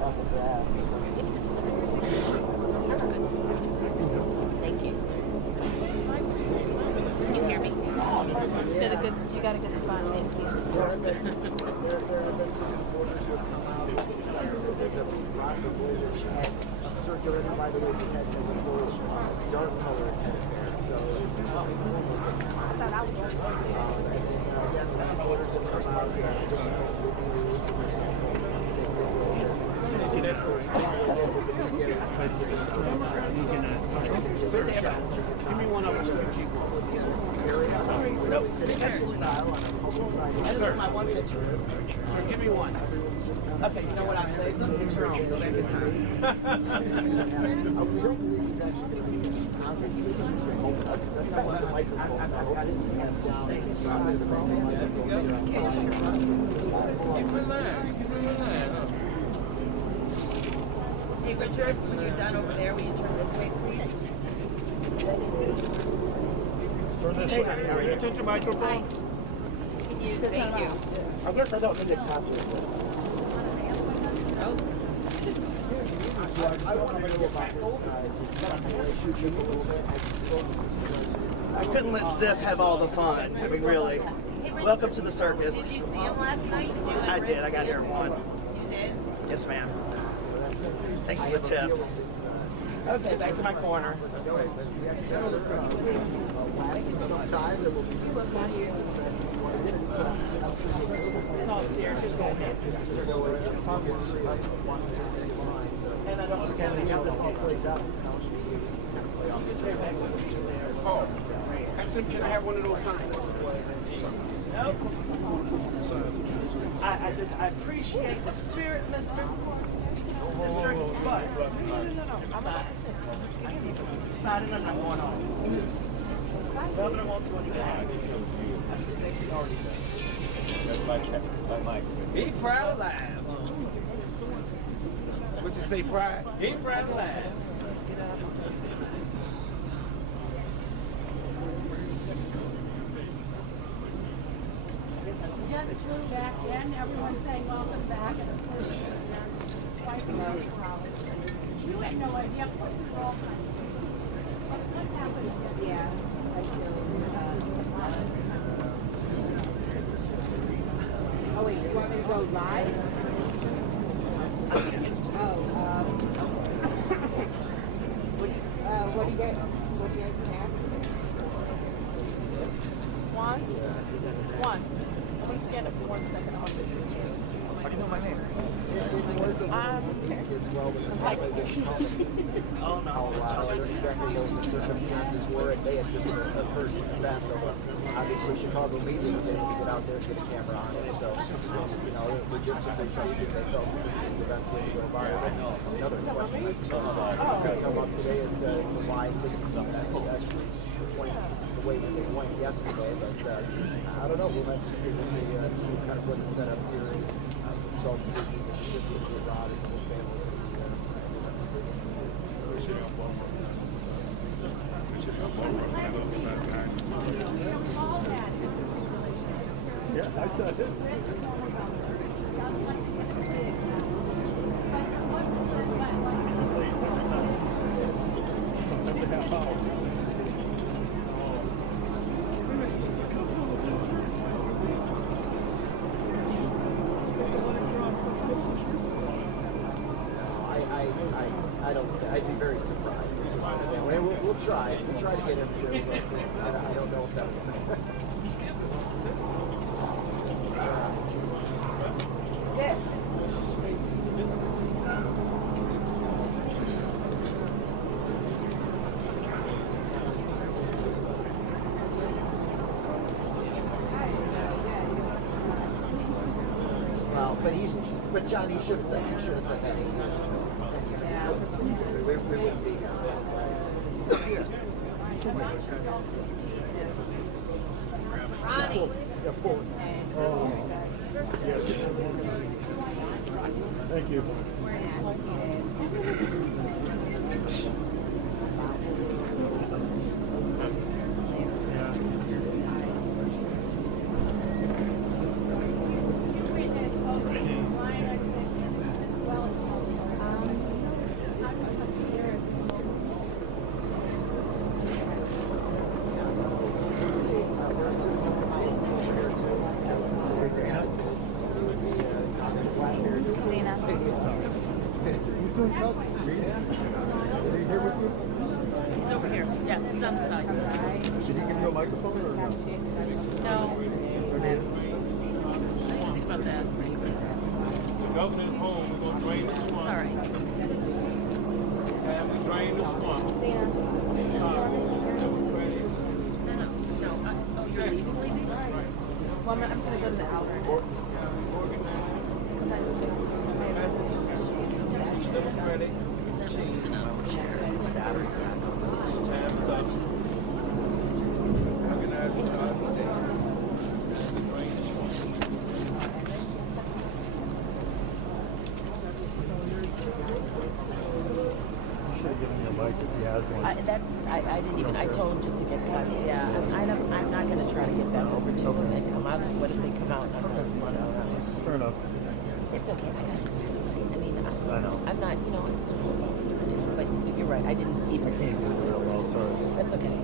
Thank you. Can you hear me? You got a good spot. Thank you. There have been some supporters who have come out and decided that there's a rocket Blagojevich head circulating. By the way, the head has a full dark colored head there. So it's probably normal. Yes, supporters have come out Give me one of us. No, absolutely not. I just want my one picture. So give me one. Okay, you know what I'm saying? Look at your own. Go back this time. We don't believe he's actually going to be that's not what the microphone. I've got it hands down. Hey, Richard, when you're done over there, will you turn this way, please? Turn this way. Can you touch your microphone? Can you? Thank you. I guess I don't need a copy of this. I want to know about this. I couldn't let Ziff have all the fun. I mean, really. Welcome to the circus. Did you see him last night? I did. I got here at 1. You did? Yes, ma'am. Thanks for the tip. Okay, back to my corner. No, seriously. And I don't see how this all plays out. Oh, I said, can I have one of those signs? I appreciate the spirit, Sister, but I'm not deciding I'm not going on. Governor wants to do that. I suspect he already does. That's my Be proud alive. What you say, pride? Be proud alive. Just flew back in. Everyone's saying welcome back. And of course, wiping out the flowers. You had no idea what we were all kind of what happened. Yeah. Oh, wait, you want me to go live? What do you guys ask? One. Please stand up for 1 second. I want to get your chance. How do you know my name? Oh, no. Exactly what the circumstances were, and they had just heard that. So, obviously, Chicago media said to get out there and get a camera on it. So, logistically, something they felt this is the best way to go about it. Another question that's going to come up today is to why things actually went the way that they went yesterday. But I don't know. We'll have to see. We'll see kind of what the setup here is. Results speaking, this is the rod as a whole family. Yeah, I saw it. I'd be very surprised. We'll try. We'll try to get him to, but I don't know if that will. Yes. Well, but John, he should have said that. Yeah. We wouldn't be here. Ronnie. Yes. Thank you. You read this, line organizations as well as He's on the side. Should he give you a microphone or no? No. I didn't think about that. The governor's home, we're going to drain the swamp. All right. And we drain the swamp. No. Oh, you're leaving? Well, I'm going to go to the outer. Ready? I didn't even, I told him just to get cuts, yeah. I'm not going to try to get back over to them. They come out, what if they come out and I'm going to run out? Fair enough. It's okay, I got this. I mean, I know. I'm not, you know, it's, but you're right, I didn't even think. Well, sorry. That's okay.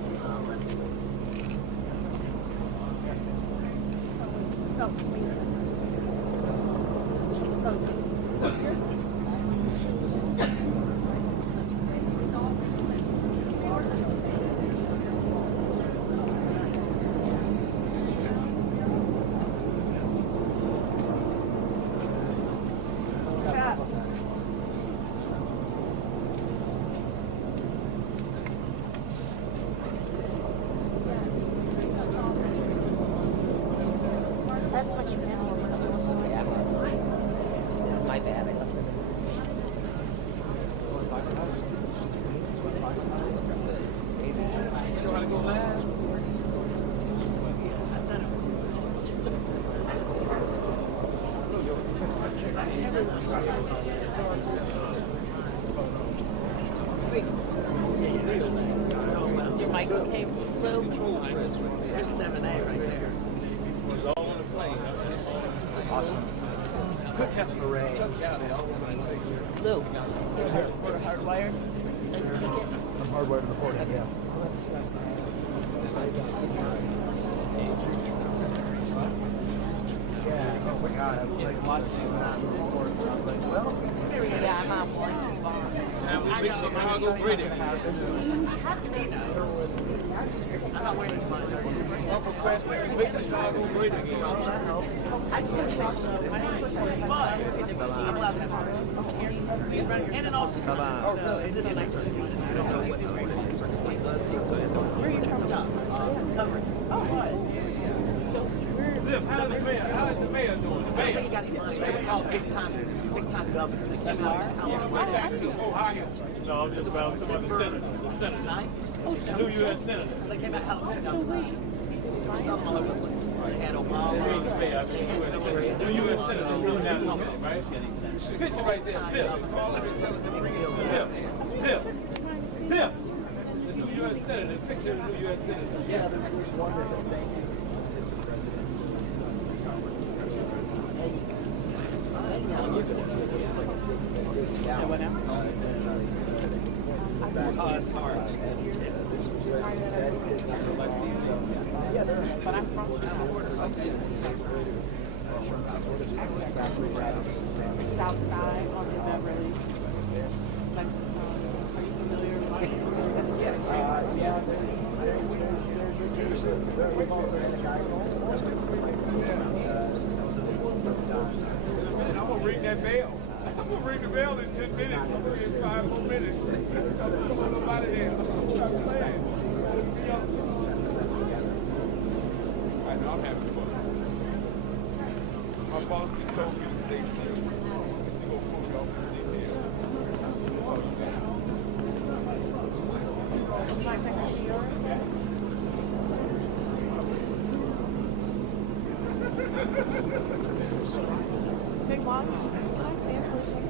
That's what you meant. Yeah. My bad. I left it. You know how to go last? Is your mic okay, Lou? There's 7A right there. It's all on the plane. Awesome. Good Captain Array. Lou, we're hardwired. Let's take it. I'm hardwired to the forehead, yeah. Yeah, oh my God, I was like watching that report. I was like, well, Yeah, I'm on board. Now we big Chicago breeding. I'm not wearing mine. Upper Crest, we big Chicago breeding. I just want to say hello. My name is But I'm allowed to have and then also this is nice. Where are you from, John? Covered. Oh, what? So we're Liv, how's the mayor doing? The mayor. you gotta get money. They call big time governor. You are? Ohio. No, I'm just about some of the senators. The senator. The new U.S. senator. They came out helping. So wait. Stuff all over the place. They had Obama. The U.S. senator doing that company, right? The picture right there. Zip. Zip. The new U.S. senator. The picture of the new U.S. senator. yeah, there's one that says thank you. Mr. President. What now? Yeah, they're But I'm from South Side on the Beverly. Like, are you familiar with yeah, we've also had a guy I'm going to ring that bell. I'm going to ring the bell in 10 minutes. I'm going to get 5 more minutes. Tell me what about it is. I'm going to try to play it. See y'all Tuesday. I know, I'm having fun. My boss just told me to stay serious. He's going to pull me off the detail. Big Mom, can I see a person?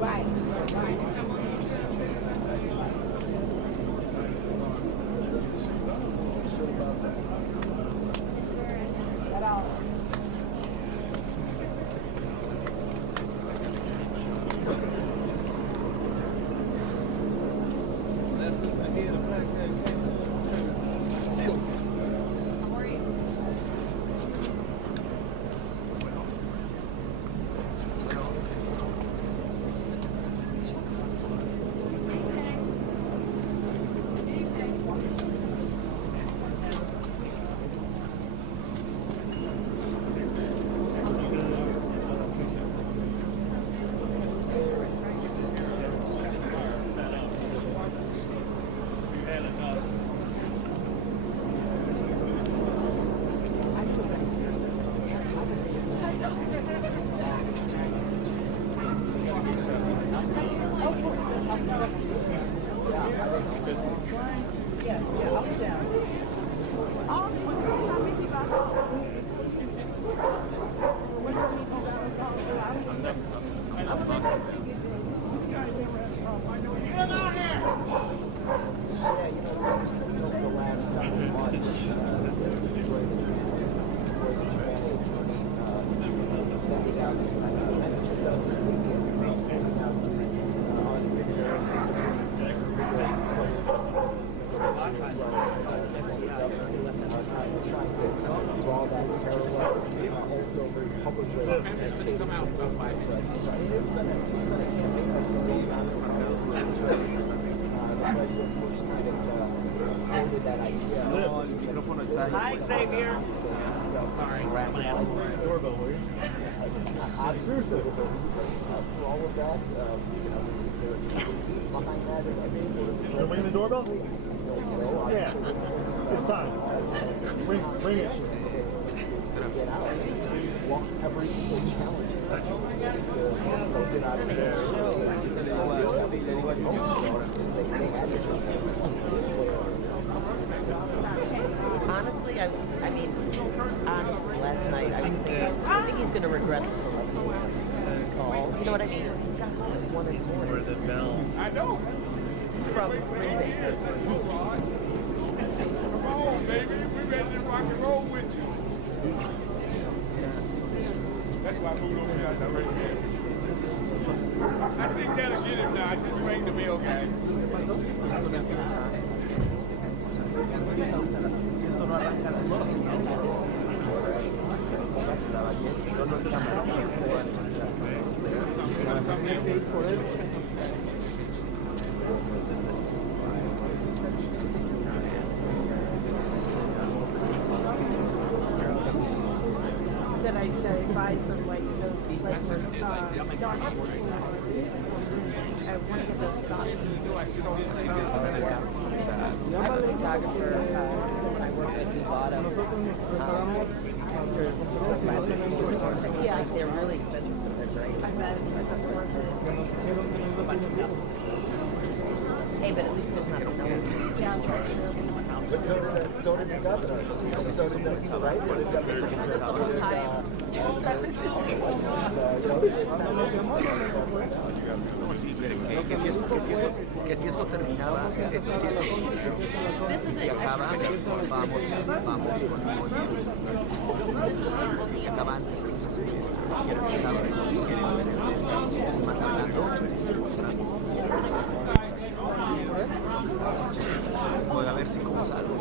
Right. 1 minute. also very publicly and stated support for us. It's been a campaign that's been going on for a number of years. The president first kind of floated that idea. Hi, Xavier. Sorry, someone asked for a doorbell, were you? Obviously, there was a reason for all of that. You know, there was behind that. Can we ring the doorbell? Yeah. It's time. Ring it. Get out. Walks every single challenge. To get out of there. Honestly, I mean, honestly, last night I was thinking, I think he's going to regret this call. You know what I mean? One and Or the bell. I know. from prison. Come on, baby. We're ready to rock and roll with you. That's why I moved over here. Right there. I think that'll get him now. I just rang the bell, guys. That I advise of like those like dark I want to get those socks. I have a photographer, someone I work with, who bought them. Yeah. Like they're really expensive sometimes, right? I bet that's worth it. Hey, but at least it's not snowing. Yeah, that's true. But so did the governor. So did the right. So did the governor. That was just que si eso terminaba, This is si it. acaba, vamos si acaban, quiero que saben, quieren más hablando, voy a ver si como salgo.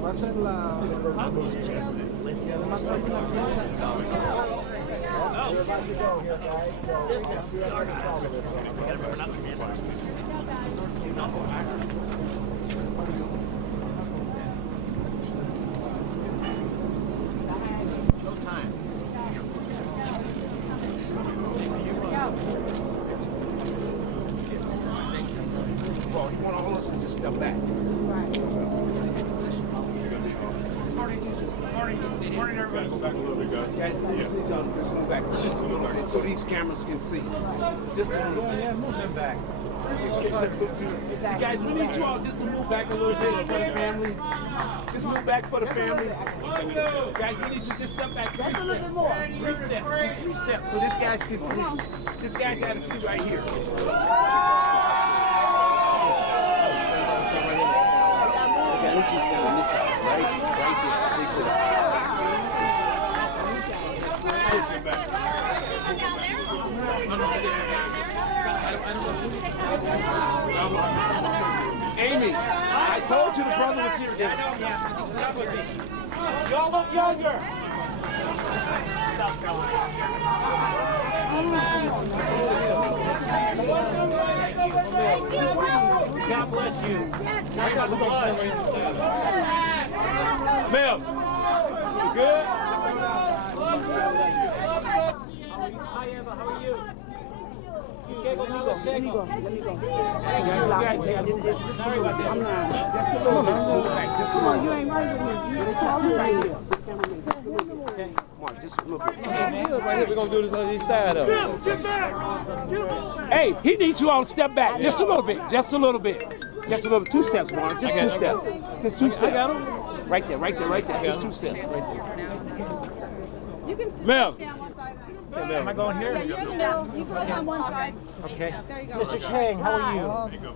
Va a ser la... We're about to go here, guys. So we have to solve this one. Well, you want all of us to just step back. Morning, everybody. Go back a little bit, guys. Just move back just a little bit so these cameras can see. Just a little bit. Move back. Guys, we need you all just to move back a little bit for the family. Just move back for the family. Guys, we need you to just step back 3 steps. 3 steps. Just 3 steps so this guy can see. This guy got to see right here. Amy, I told you the brother was here. Y'all look younger. God bless you. Mel, you good? Hi, Emma, how are you? Okay, conmigo. Sorry about that. Come on, you ain't right with me. You talk right here. Okay, come on, just look. Right here, we're gonna do this on the side of it. Get back! Hey, he needs you all to step back just a little bit. Just a little bit. Just a little. 2 steps, Warren. Just 2 steps. Just 2 steps. I got him. Right there. Just 2 steps. Right there. You can sit Mel. down one side. Am I going here? Yeah, you're in the middle. You go on one side. Okay. There you go. Mr. Chang, how are you?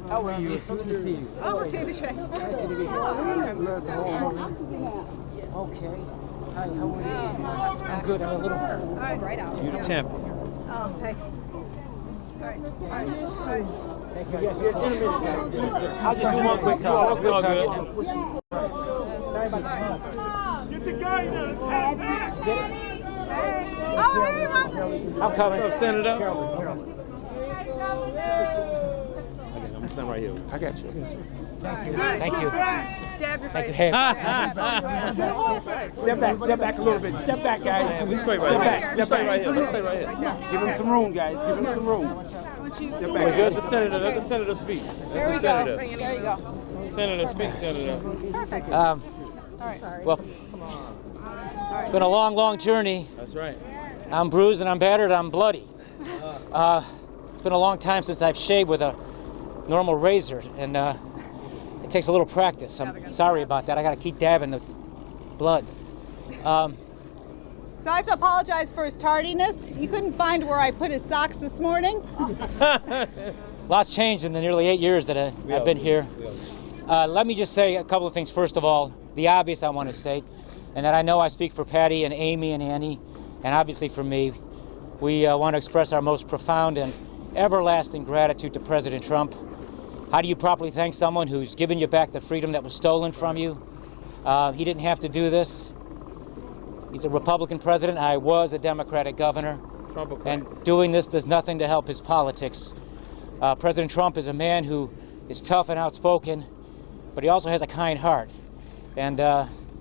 How are you? It's good to see you. Oh, we're David Shay. Nice to meet you. Okay. Hi, how are you? I'm good. I'm a little Right out. Your temper. Oh, thanks. All right. All right. Thank you. Yes, in a minute, guys. I'll just do one quick talk. Sorry about the Get the guy there. Hey. Oh, hey, Mom. I'm coming. What's up, Senator? Carolyn. I'm standing right here. I got you. Thank you. Dab your Thank you. face. Step back a little bit. Step back, guys. We straight right Step here. back. We Step straight back. right here. Let's stay right here. Give him some room, guys. Give him some room. Step back. We're good. Let the senator speak. There we go. There you go. Senator speak, Senator. Perfect. Well, it's been a long, long journey. That's right. I'm bruised and I'm battered, I'm bloody. It's been a long time since I've shaved with a normal razor, and it takes a little practice. I'm sorry about that. I got to keep dabbing the blood. So I have to apologize for his tardiness. He couldn't find where I put his socks this morning. Lots changed in the nearly 8 years that I've been here. Let me just say a couple of things. First of all, the obvious I want to state, and that I know I speak for Patty and Amy and Annie, and obviously for me. We want to express our most profound and everlasting gratitude to President Trump. How do you properly thank someone who's given you back the freedom that was stolen from you? He didn't have to do this. He's a Republican president. I was a Democratic governor. And doing this does nothing to help his politics. President Trump is a man who is tough and outspoken, but he also has a kind heart. And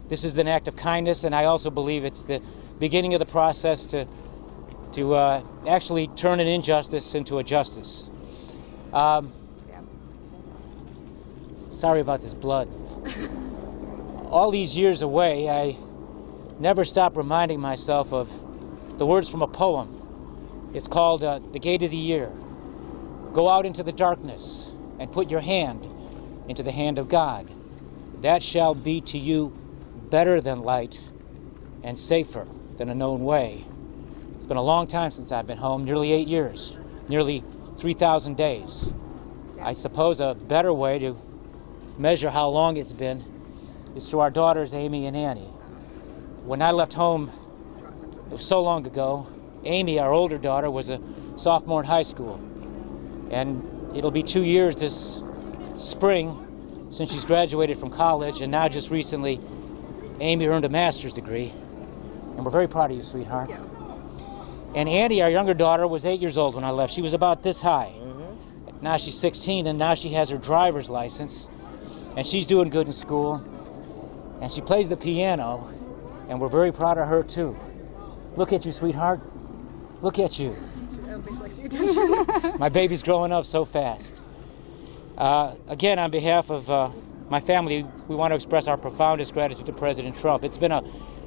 this is an act of kindness, and I also believe it's the beginning of the process to actually turn an injustice into a justice. Sorry about this blood. All these years away, I never stop reminding myself of the words from a poem. It's called The Gate of the Year. Go out into the darkness and put your hand into the hand of God. That shall be to you better than light and safer than a known way. It's been a long time since I've been home, nearly 8 years, nearly 3,000 days. I suppose a better way to measure how long it's been is through our daughters, Amy and Annie. When I left home, it was so long ago, Amy, our older daughter, was a sophomore in high school. And it'll be 2 years this spring since she's graduated from college, and now just recently, Amy earned a master's degree. And we're very proud of you, sweetheart. Yeah. And Annie, our younger daughter, was 8 years old when I left. She was about this high. Now she's 16, and now she has her driver's license. And she's doing good in school. And she plays the piano, and we're very proud of her, too. Look at you, sweetheart. Look at you. My baby's growing up so fast. Again, on behalf of my family, we want to express our profoundest gratitude to President Trump. It's been a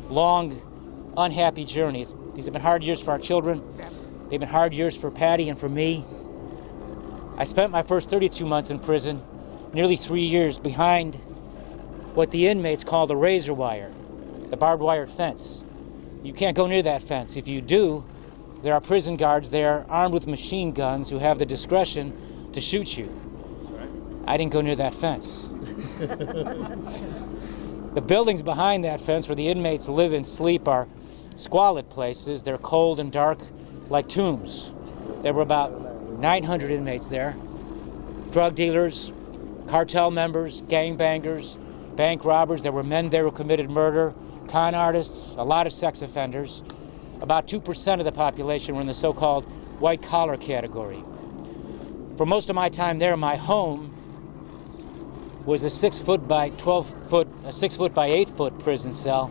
long, unhappy journey. These have been hard years for our children. They've been hard years for Patty and for me. I spent my first 32 months in prison, nearly 3 years behind what the inmates call the razor wire, the barbed wire fence. You can't go near that fence. If you do, there are prison guards there armed with machine guns who have the discretion to shoot you. I didn't go near that fence. The buildings behind that fence where the inmates live and sleep are squalid places. They're cold and dark like tombs. There were about 900 inmates there. Drug dealers, cartel members, gangbangers, bank robbers. There were men there who committed murder, con artists, a lot of sex offenders. About 2% of the population were in the so-called white-collar category. For most of my time there, my home was a 6 foot by 8 foot prison cell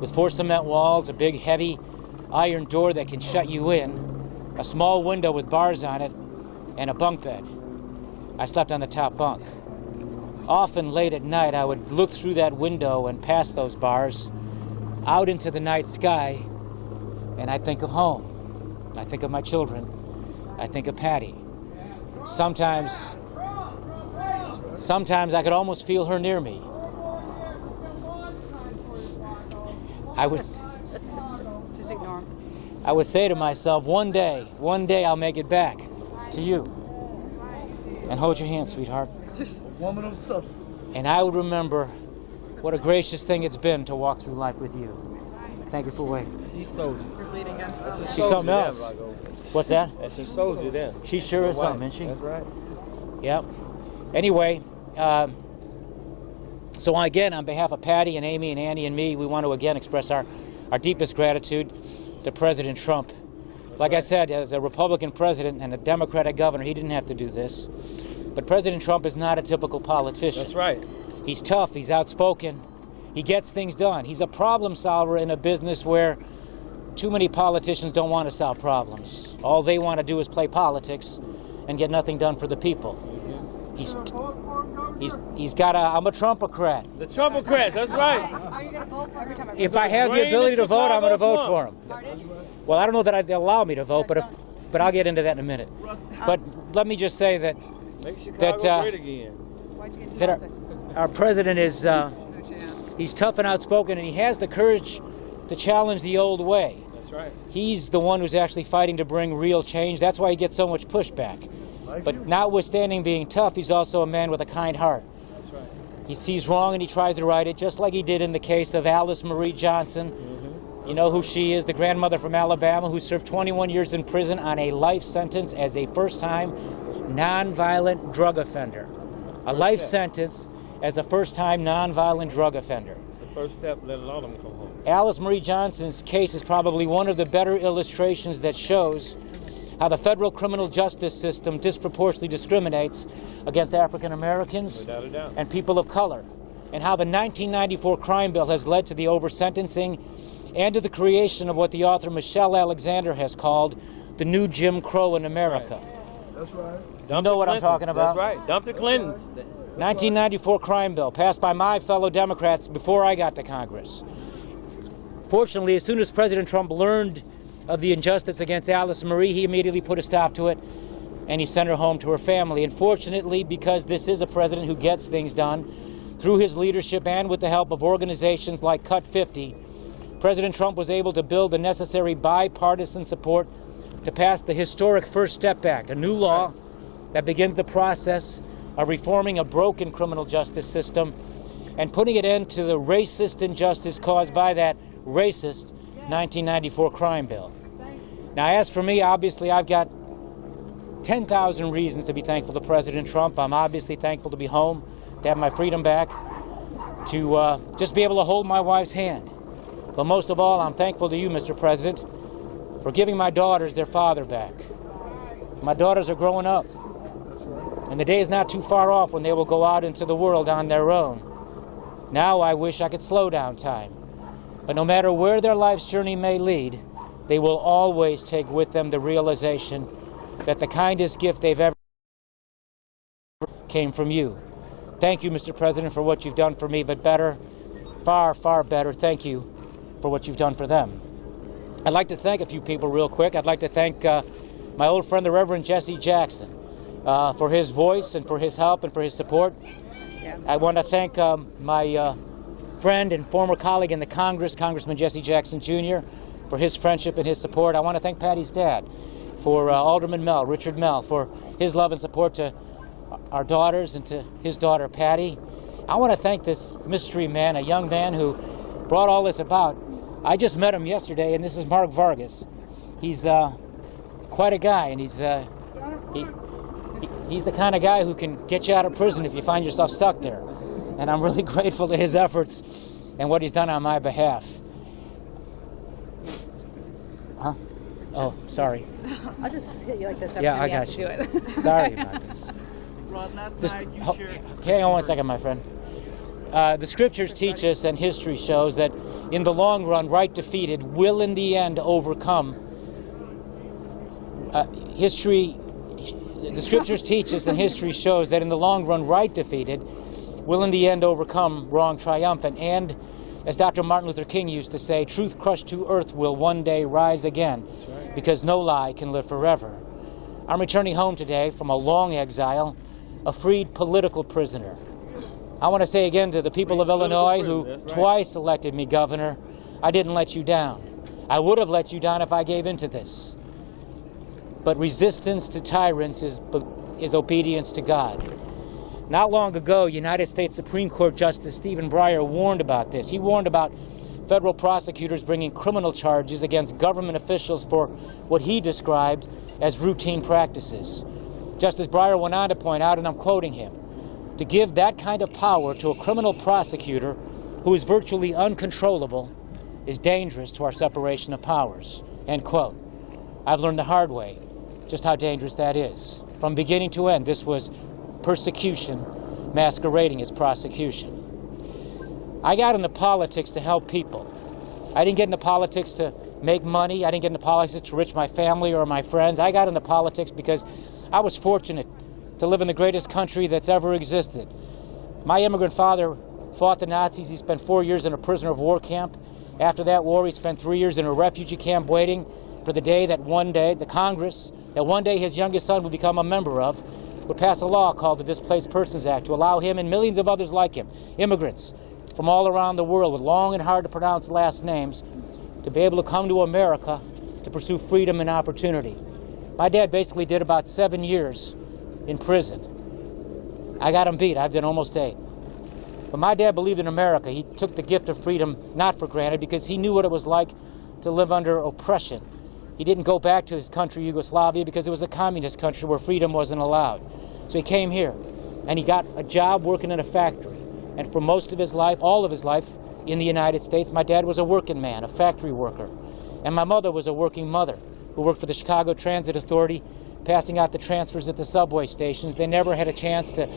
with 4 cement walls, a big heavy iron door that can shut you in, a small window with bars on it, and a bunk bed. I slept on the top bunk. Often late at night, I would look through that window and past those bars out into the night sky, and I'd think of home. I think of my children. I think of Patty. Sometimes I could almost feel her near me. Just ignore him. I would say to myself, one day I'll make it back to you. And hold your hand, sweetheart. Woman of substance. And I would remember what a gracious thing it's been to walk through life with you. Thank you for waiting. She's soldier. You're bleeding again. She's something else. What's that? That's a soldier then. She sure is something, isn't she? That's right. Yep. Anyway, so again, on behalf of Patty and Amy and Annie and me, we want to again express our deepest gratitude to President Trump. Like I said, as a Republican president and a Democratic governor, he didn't have to do this. But President Trump is not a typical politician. That's right. He's tough, he's outspoken, he gets things done. He's a problem solver in a business where too many politicians don't want to solve problems. All they want to do is play politics and get nothing done for the people. He's got I'm a Trumpocrat. The Trumpocrats, that's right. If I have the ability to vote, I'm going to vote for him. Well, I don't know that they'll allow me to vote, but I'll get into that in a minute. But let me just say that Make Chicago great again. that our president is he's tough and outspoken, and he has the courage to challenge the old way. That's right. He's the one who's actually fighting to bring real change. That's why he gets so much pushback. But notwithstanding being tough, he's also a man with a kind heart. That's right. He sees wrong and he tries to right it, just like he did in the case of Alice Marie Johnson. You know who she is, the grandmother from Alabama who served 21 years in prison on a life sentence as a first-time nonviolent drug offender. A life sentence as a first-time nonviolent drug offender. The first step, let a lot of them come home. Alice Marie Johnson's case is probably one of the better illustrations that shows how the federal criminal justice system disproportionately discriminates against African Americans Without a doubt. and people of color, and how the 1994 crime bill has led to the over-sentencing and to the creation of what the author Michelle Alexander has called the new Jim Crow in America. That's right. You know what I'm talking about? That's right. Dump the Clintons. 1994 crime bill passed by my fellow Democrats before I got to Congress. Fortunately, as soon as President Trump learned of the injustice against Alice Marie, he immediately put a stop to it, and he sent her home to her family. And fortunately, because this is a president who gets things done, through his leadership and with the help of organizations like Cut 50, President Trump was able to build the necessary bipartisan support to pass the historic First Step Act, a new law that begins the process of reforming a broken criminal justice system and putting an end to the racist injustice caused by that racist 1994 crime bill. Now, as for me, obviously, I've got 10,000 reasons to be thankful to President Trump. I'm obviously thankful to be home, to have my freedom back, to just be able to hold my wife's hand. But most of all, I'm thankful to you, Mr. President, for giving my daughters their father back. My daughters are growing up, and the day is not too far off when they will go out into the world on their own. Now I wish I could slow down time. But no matter where their life's journey may lead, they will always take with them the realization that the kindest gift they've ever came from you. Thank you, Mr. President, for what you've done for me, but better, far, far better, thank you for what you've done for them. I'd like to thank a few people real quick. I'd like to thank my old friend, the Reverend Jesse Jackson, for his voice and for his help and for his support. Yeah. I want to thank my friend and former colleague in the Congress, Congressman Jesse Jackson Jr., for his friendship and his support. I want to thank Patty's dad, for Alderman Mell, Richard Mell, for his love and support to our daughters and to his daughter, Patty. I want to thank this mystery man, a young man who brought all this about. I just met him yesterday, and this is Mark Vargas. He's quite a guy, and he's the kind of guy who can get you out of prison if you find yourself stuck there. And I'm really grateful to his efforts and what he's done on my behalf. Huh? Oh, sorry. I'll just hit you like this every Yeah, time I you have got to you. do it. Sorry about this. Hang on one second, my friend. The scriptures teach us and history shows that in the long run, right defeated will in the end overcome. The scriptures teach us and history shows that in the long run, right defeated will in the end overcome wrong triumphant. And as Dr. Martin Luther King used to say, truth crushed to earth will one day rise again, because no lie can live forever. I'm returning home today from a long exile, a freed political prisoner. I want to say again to the people of Illinois who twice elected me governor, I didn't let you down. I would have let you down if I gave in to this. But resistance to tyrants is obedience to God. Not long ago, United States Supreme Court Justice Stephen Breyer warned about this. He warned about federal prosecutors bringing criminal charges against government officials for what he described as routine practices. Justice Breyer went on to point out, and I'm quoting him, to give that kind of power to a criminal prosecutor who is virtually uncontrollable is dangerous to our separation of powers, end quote. I've learned the hard way just how dangerous that is. From beginning to end, this was persecution masquerading as prosecution. I got into politics to help people. I didn't get into politics to make money. I didn't get into politics to enrich my family or my friends. I got into politics because I was fortunate to live in the greatest country that's ever existed. My immigrant father fought the Nazis. He spent 4 years in a prisoner of war camp. After that war, he spent 3 years in a refugee camp waiting for the day that one day, the Congress, that one day his youngest son would become a member of, would pass a law called the Displaced Persons Act to allow him and millions of others like him, immigrants from all around the world with long and hard to pronounce last names, to be able to come to America to pursue freedom and opportunity. My dad basically did about 7 years in prison. I got him beat. I've done almost 8. But my dad believed in America. He took the gift of freedom not for granted because he knew what it was like to live under oppression. He didn't go back to his country, Yugoslavia, because it was a communist country where freedom wasn't allowed. So he came here, and he got a job working in a factory. And for most of his life, all of his life in the United States, my dad was a working man, a factory worker. And my mother was a working mother who worked for the Chicago Transit Authority, passing out the transfers at the subway stations. They never had a chance to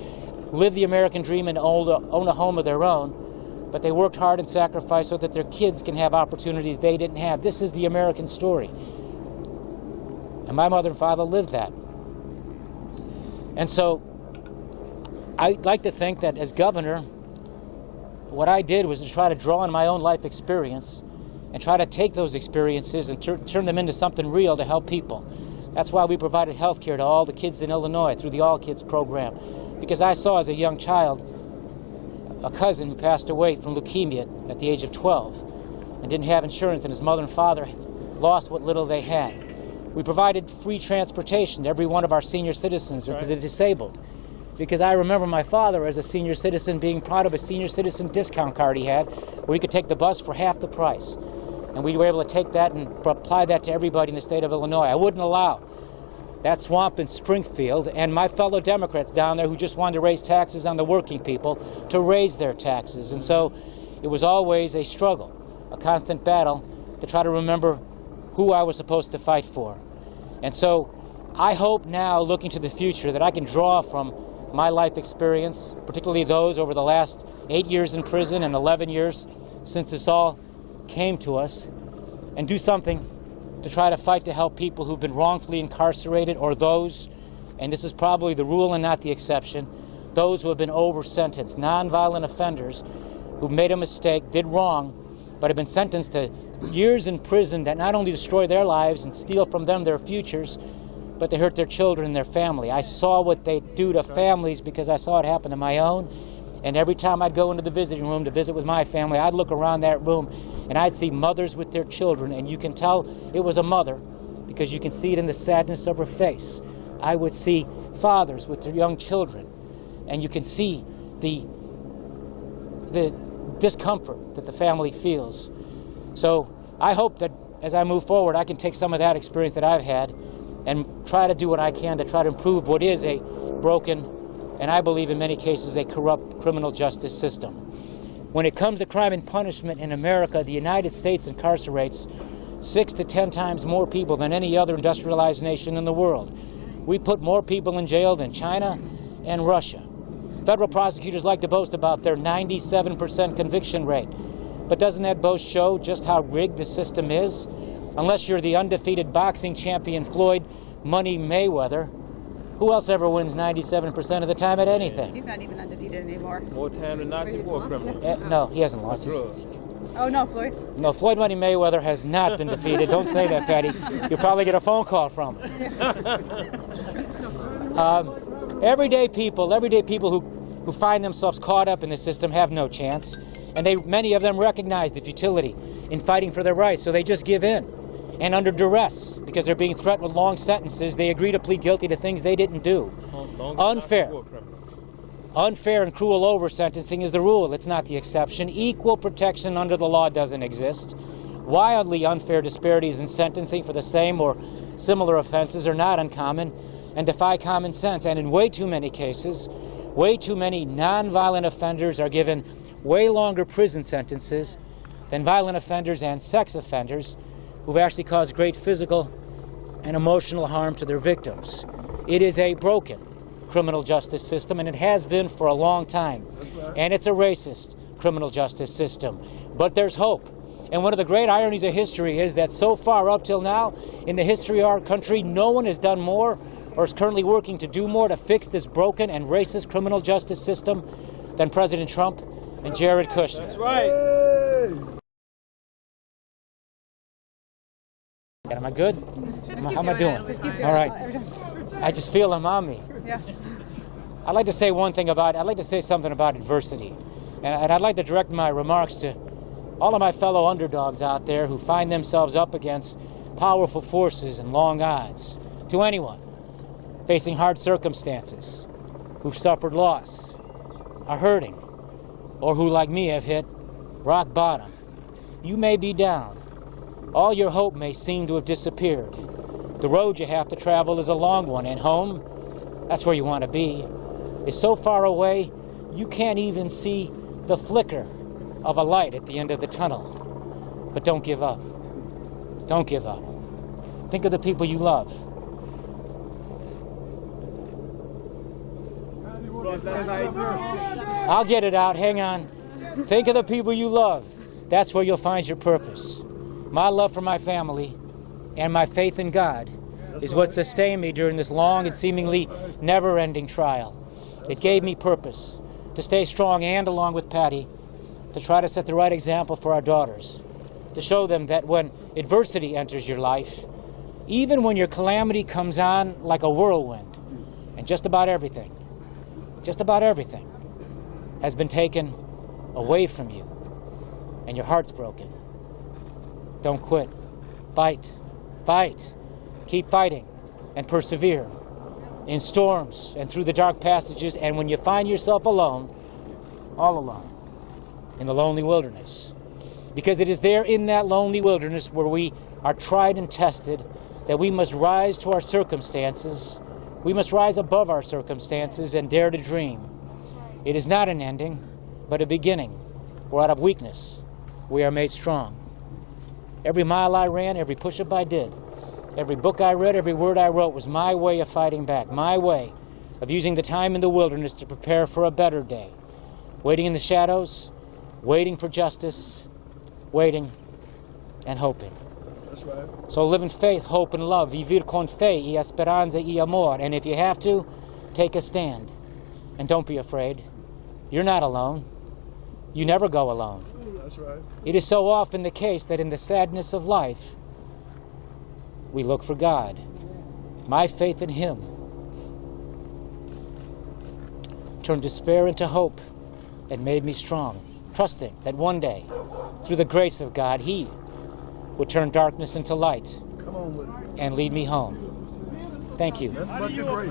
live the American dream and own a home of their own, but they worked hard and sacrificed so that their kids can have opportunities they didn't have. This is the American story. And my mother and father lived that. And so I like to think that as governor, what I did was to try to draw on my own life experience and try to take those experiences and turn them into something real to help people. That's why we provided health care to all the kids in Illinois through the All Kids program. Because I saw as a young child a cousin who passed away from leukemia at the age of 12 and didn't have insurance, and his mother and father lost what little they had. We provided free transportation to every one of our senior citizens and to the disabled. Because I remember my father as a senior citizen being proud of a senior citizen discount card he had where he could take the bus for half the price. And we were able to take that and apply that to everybody in the state of Illinois. I wouldn't allow that swamp in Springfield and my fellow Democrats down there who just wanted to raise taxes on the working people to raise their taxes. And so it was always a struggle, a constant battle to try to remember who I was supposed to fight for. And so I hope now, looking to the future, that I can draw from my life experience, particularly those over the last 8 years in prison and 11 years since this all came to us, and do something to try to fight to help people who've been wrongfully incarcerated, or those, and this is probably the rule and not the exception, those who have been over-sentenced, nonviolent offenders who've made a mistake, did wrong, but have been sentenced to years in prison that not only destroy their lives and steal from them their futures, but they hurt their children and their family. I saw what they do to families because I saw it happen to my own. And every time I'd go into the visiting room to visit with my family, I'd look around that room and I'd see mothers with their children, and you can tell it was a mother because you can see it in the sadness of her face. I would see fathers with their young children, and you can see the discomfort that the family feels. So I hope that as I move forward, I can take some of that experience that I've had and try to do what I can to try to improve what is a broken, and I believe in many cases, a corrupt criminal justice system. When it comes to crime and punishment in America, the United States incarcerates 6 to 10 times more people than any other industrialized nation in the world. We put more people in jail than China and Russia. Federal prosecutors like to boast about their 97% conviction rate. But doesn't that boast show just how rigged the system is? Unless you're the undefeated boxing champion Floyd Money Mayweather, who else ever wins 97% of the time at anything? He's not even undefeated anymore. More time than Nazi war criminal. No, he hasn't lost. Oh, no, Floyd? No, Floyd Money Mayweather has not been defeated. Don't say that, Patty. You'll probably get a phone call from him. Everyday people who find themselves caught up in the system have no chance. And many of them recognize the futility in fighting for their rights, so they just give in. And under duress, because they're being threatened with long sentences, they agree to plead guilty to things they didn't do. Unfair. Unfair and cruel over-sentencing is the rule. It's not the exception. Equal protection under the law doesn't exist. Wildly unfair disparities in sentencing for the same or similar offenses are not uncommon and defy common sense. And in way too many cases, way too many non-violent offenders are given way longer prison sentences than violent offenders and sex offenders who've actually caused great physical and emotional harm to their victims. It is a broken criminal justice system, and it has been for a long time. And it's a racist criminal justice system. But there's hope. And one of the great ironies of history is that so far up till now, in the history of our country, no one has done more or is currently working to do more to fix this broken and racist criminal justice system than President Trump and Jared Kushner. That's right. Am I good? How am I doing? All right. I just feel them on me. Yeah. I'd like to say one thing I'd like to say something about adversity. And I'd like to direct my remarks to all of my fellow underdogs out there who find themselves up against powerful forces and long odds. To anyone facing hard circumstances, who've suffered loss, are hurting, or who, like me, have hit rock bottom. You may be down. All your hope may seem to have disappeared. The road you have to travel is a long one, and home, that's where you want to be, is so far away you can't even see the flicker of a light at the end of the tunnel. But don't give up. Don't give up. Think of the people you love. I'll get it out. Hang on. Think of the people you love. That's where you'll find your purpose. My love for my family and my faith in God is what sustained me during this long and seemingly never-ending trial. It gave me purpose to stay strong and, along with Patty, to try to set the right example for our daughters, to show them that when adversity enters your life, even when your calamity comes on like a whirlwind, and just about everything has been taken away from you, and your heart's broken, don't quit. Fight. Fight. Keep fighting and persevere in storms and through the dark passages, and when you find yourself alone, all alone, in the lonely wilderness. Because it is there in that lonely wilderness where we are tried and tested that we must rise to our circumstances. We must rise above our circumstances and dare to dream. It is not an ending, but a beginning, where out of weakness we are made strong. Every mile I ran, every push-up I did, every book I read, every word I wrote was my way of fighting back, my way of using the time in the wilderness to prepare for a better day. Waiting in the shadows, waiting for justice, waiting and hoping. That's right. So live in faith, hope, and love. Vivir con fe y esperanza y amor. And if you have to, take a stand. And don't be afraid. You're not alone. You never go alone. That's right. It is so often the case that in the sadness of life, we look for God. My faith in Him turned despair into hope and made me strong, trusting that one day, through the grace of God, He would turn darkness into light and lead me home. Thank you. That's much great.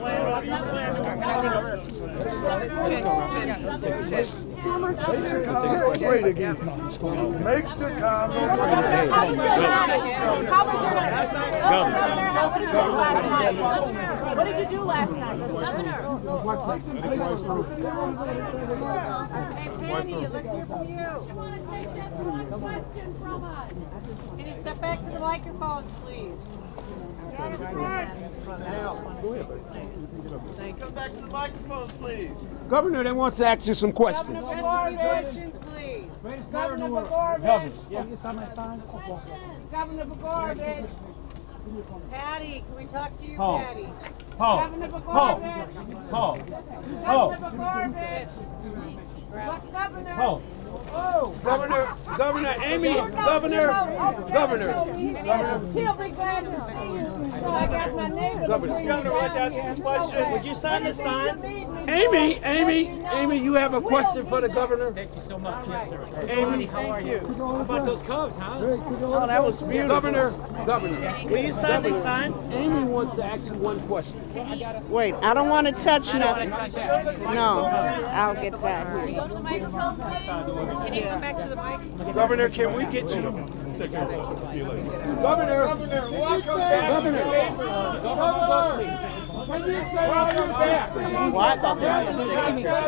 Great again. Make Chicago great. What did you do last night? Governor. Hey, Penny, let's hear from you. I want to take just one question from us. Can you step back to the microphones, please? Come back to the microphone, please. Governor, they want to ask you some questions. Governor Blagojevich, please. Governor Blagojevich. Governor Blagojevich. Patty, can we talk to you, Patty? Governor Blagojevich. Governor Blagojevich. Governor. Governor. Governor Amy, Governor. He'll be glad to see you. So I got my neighbor. Governor wants to ask you a question. Would you sign this sign? Amy, you have a question for the governor? Thank you so much. Yes, sir. Amy, How about those Cubs, huh? Oh, that was beautiful. Governor. Will you sign these signs? Amy wants to ask you one question. Wait, I don't want to touch nothing. Touch that. No, I'll get back here. Go to the microphone, please. Can you come back to the mic? Governor, can we get you? Governor, welcome back. Governor, when you say welcome back. Well, I thought they were going to say sure.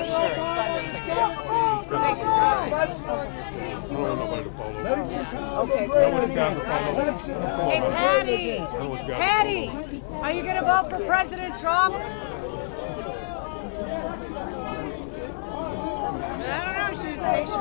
Hey, Patty, are you going to vote for President Trump? I don't know. She'd say she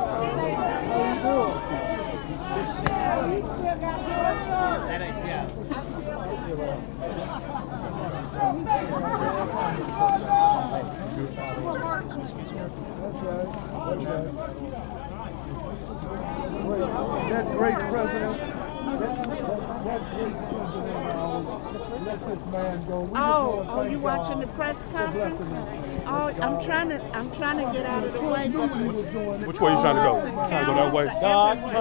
That great president. Let this man go. Oh, you watching the press conference? Oh, I'm trying to get out of the way. Which way you trying to go? Trying to go that way?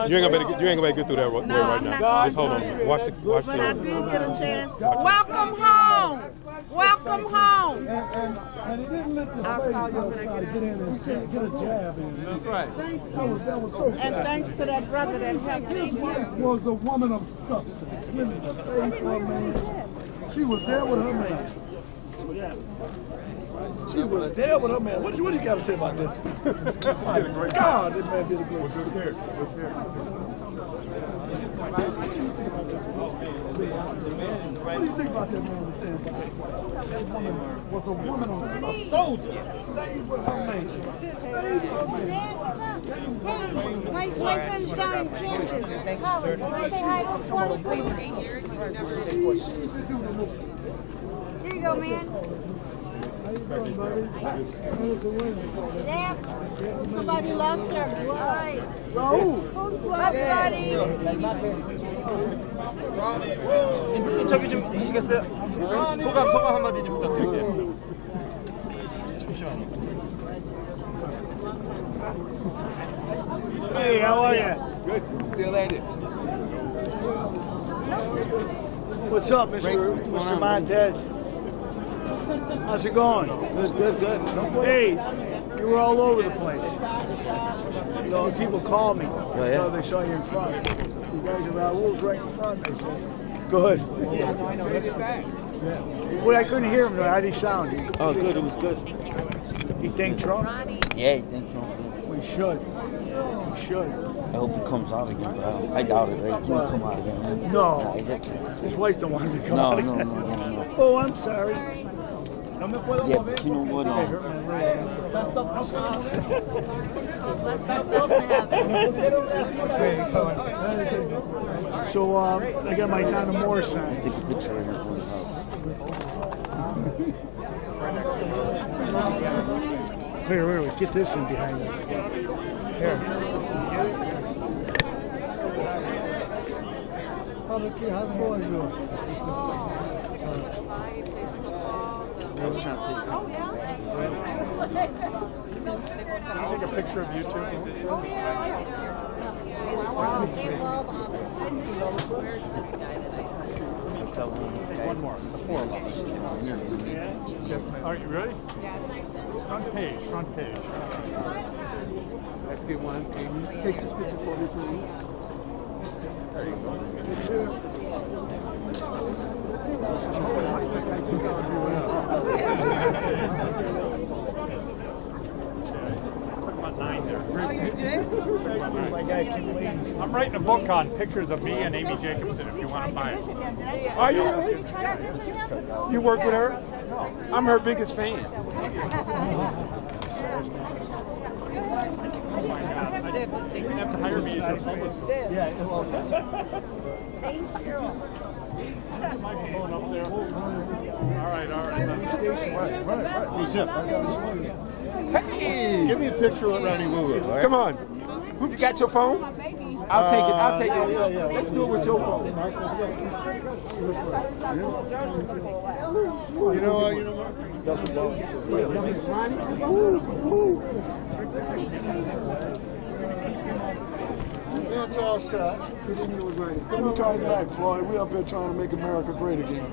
You ain't gonna be able to get through that way right now. Just hold on. Watch the. But I did get a chance. Welcome home. Welcome home. And he didn't let the slave girls try to get in and get a jab in. That's right. That was so And thanks to that brother that helped me. His wife was a woman of substance. Women stayed for a man. She was there with her man. She was there with her man. What do you got to say about this? God, this man did a great job. Good hair. What do you think about that man was saying about that woman was a woman of a soldier. Stayed with her man. Stayed with her man. Hey, my son's down in Kansas, college. Can I say hi to him for me, please? Here you go, man. How you doing, buddy? Yeah. Somebody lost their blood. Raul. Who's buddy? 인터뷰 좀 하시겠어요? 소감 한마디 좀 부탁드릴게요. 잠시만요. Hey, how are you? Good. Still at it. What's up, Mr. Montez? How's it going? Good. Hey, you were all over the place. You know, people call me. So they saw you in front. You guys are Raul's right in front. They says, good. Yeah, I know. Let's get back. Yeah. Well, I couldn't hear him. How'd he sound? Oh, good. It was good. You think Trump? Yeah, he thinks so. We should. We should. I hope he comes out again, but I doubt it, right? He won't come out again. Right? No. That's His wife don't want him to come out again. No. Oh, I'm sorry. Yeah, but you know what? So, I got my Donna Moore sign. Let's take a picture of everyone's house. Wait. Get this in behind us. Here. How the boys doing? I was trying to take Take a picture of you too. Oh, yeah. Where's this guy that One more. There's 4 of us. Are you ready? Front page. Let's get one. Amy, take this picture for me, please. There you go. About 9 there. Oh, you did? I'm writing a book on pictures of me and Amy Jacobson if you want to buy it. Are you really? You work with her? No. I'm her biggest fan. You have to hire me as your publicist. Yeah, Thank you. microphone up there. All right. Right. Hey! Give me a picture of Ronnie Wood. Come on. You got your phone? I'll take it. I'll take it. Yeah. Let's do it with your phone. You know what? That's what It's all set. Let me call you back, Floyd. We up here trying to make America great again.